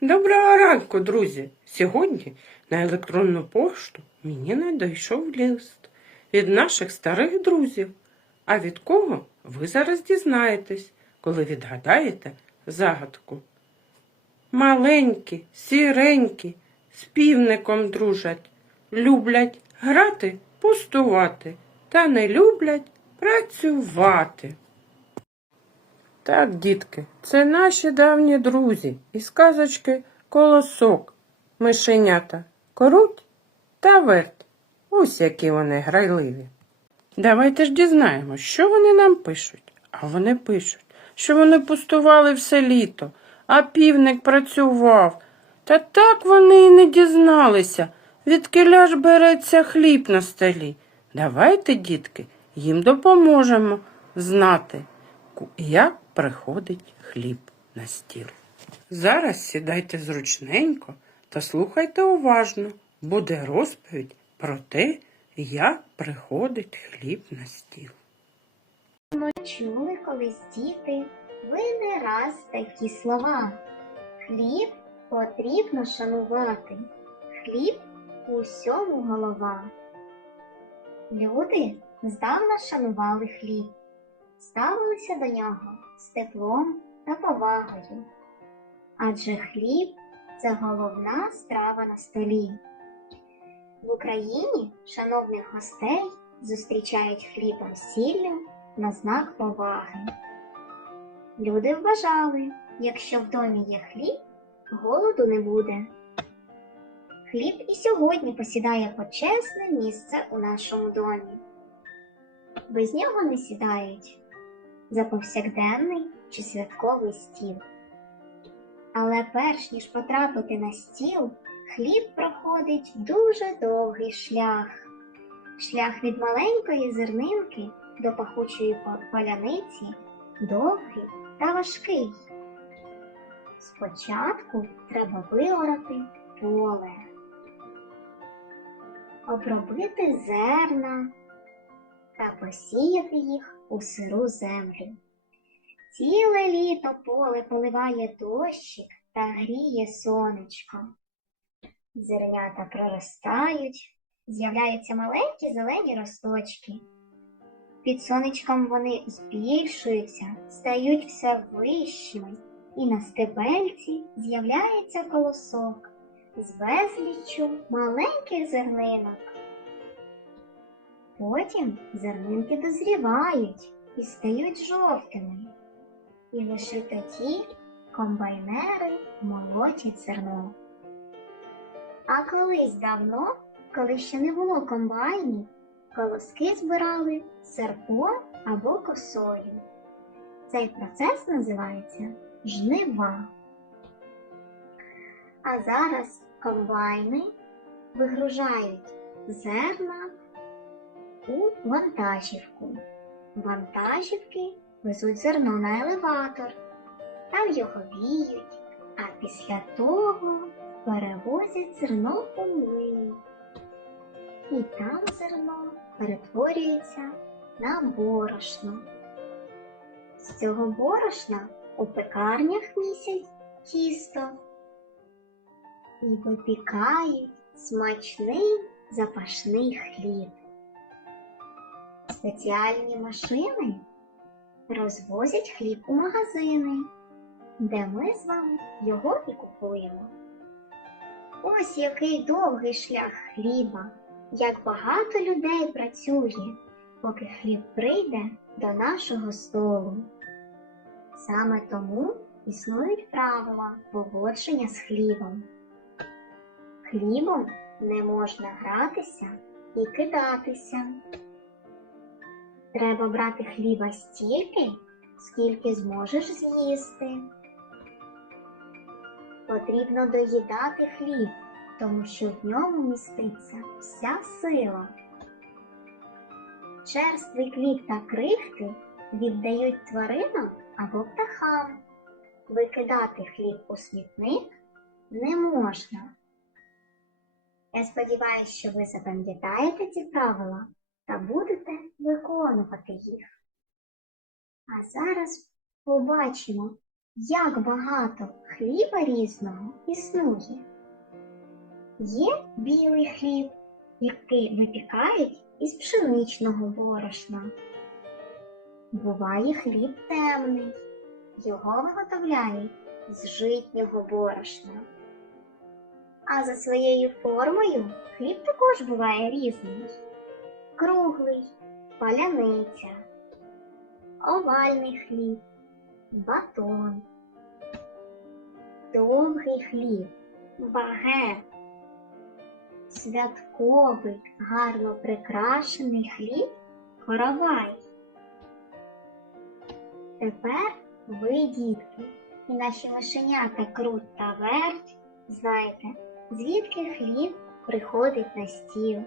Доброго ранку, друзі! Сьогодні на електронну пошту мені надійшов лист від наших старих друзів. А від кого ви зараз дізнаєтесь, коли відгадаєте загадку. Маленькі, сіренькі, з півником дружать, люблять грати, пустувати, та не люблять працювати. Так, дітки, це наші давні друзі із казочки Колосок, мишенята, коруть та верт. Ось які вони грайливі. Давайте ж дізнаємось, що вони нам пишуть. А вони пишуть, що вони пустували все літо, а півник працював. Та так вони і не дізналися, відкиля ж береться хліб на столі. Давайте, дітки, їм допоможемо знати, як приходить хліб на стіл. Зараз сідайте зручненько та слухайте уважно. Буде розповідь про те, як приходить хліб на стіл. Ми чули колись діти, ви не раз такі слова. Хліб потрібно шанувати, хліб усьому голова. Люди здавна шанували хліб, ставилися до нього з теплом та повагою. Адже хліб це головна страва на столі. В Україні шановних гостей зустрічають хлібом сіллю на знак поваги. Люди вважали, якщо в домі є хліб, голоду не буде. Хліб і сьогодні посідає почесне місце у нашому домі. Без нього не сідають за повсякденний чи святковий стіл. Але перш ніж потрапити на стіл, хліб проходить дуже довгий шлях. Шлях від маленької зернинки до пахучої поляниці довгий та важкий. Спочатку треба виорати поле, обробити зерна та посіяти їх у сиру землю. Ціле літо поле поливає дощик та гріє сонечко. Зернята проростають, з'являються маленькі зелені росточки. Під сонечком вони збільшуються, стають все вищими, і на стебельці з'являється колосок з безліччю маленьких зернинок. Потім зернинки дозрівають і стають жовтими. І лише тоді комбайнери молотять зерно. А колись давно, коли ще не було комбайнів, колоски збирали серпом або косою. Цей процес називається жнива. А зараз комбайни вигружають зерна у вантажівку. Вантажівки везуть зерно на елеватор, там його віють, а після того перевозять зерно у млин. І там зерно перетворюється на борошно. З цього борошна у пекарнях місять тісто і випікають смачний запашний хліб. Спеціальні машини розвозять хліб у магазини, де ми з вами його і купуємо. Ось який довгий шлях хліба, як багато людей працює, поки хліб прийде до нашого столу. Саме тому існують правила поводження з хлібом. Хлібом не можна гратися і кидатися. Треба брати хліба стільки, скільки зможеш з'їсти. Потрібно доїдати хліб, тому що в ньому міститься вся сила. Черствий хліб та крихти віддають тваринам або птахам. Викидати хліб у смітник не можна. Я сподіваюся, що ви запам'ятаєте ці правила виконувати їх. А зараз побачимо, як багато хліба різного існує. Є білий хліб, який випікають із пшеничного борошна. Буває хліб темний, його виготовляють з житнього борошна. А за своєю формою хліб також буває різний: круглий, паляниця, овальний хліб, батон, довгий хліб, багет, святковий, гарно прикрашений хліб, коровай. Тепер ви, дітки, і наші мишенята Крут та Верть, знаєте, звідки хліб приходить на стіл.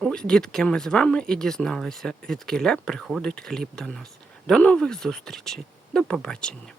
Ось, дітки, ми з вами і дізналися, від приходить хліб до нас. До нових зустрічей. До побачення.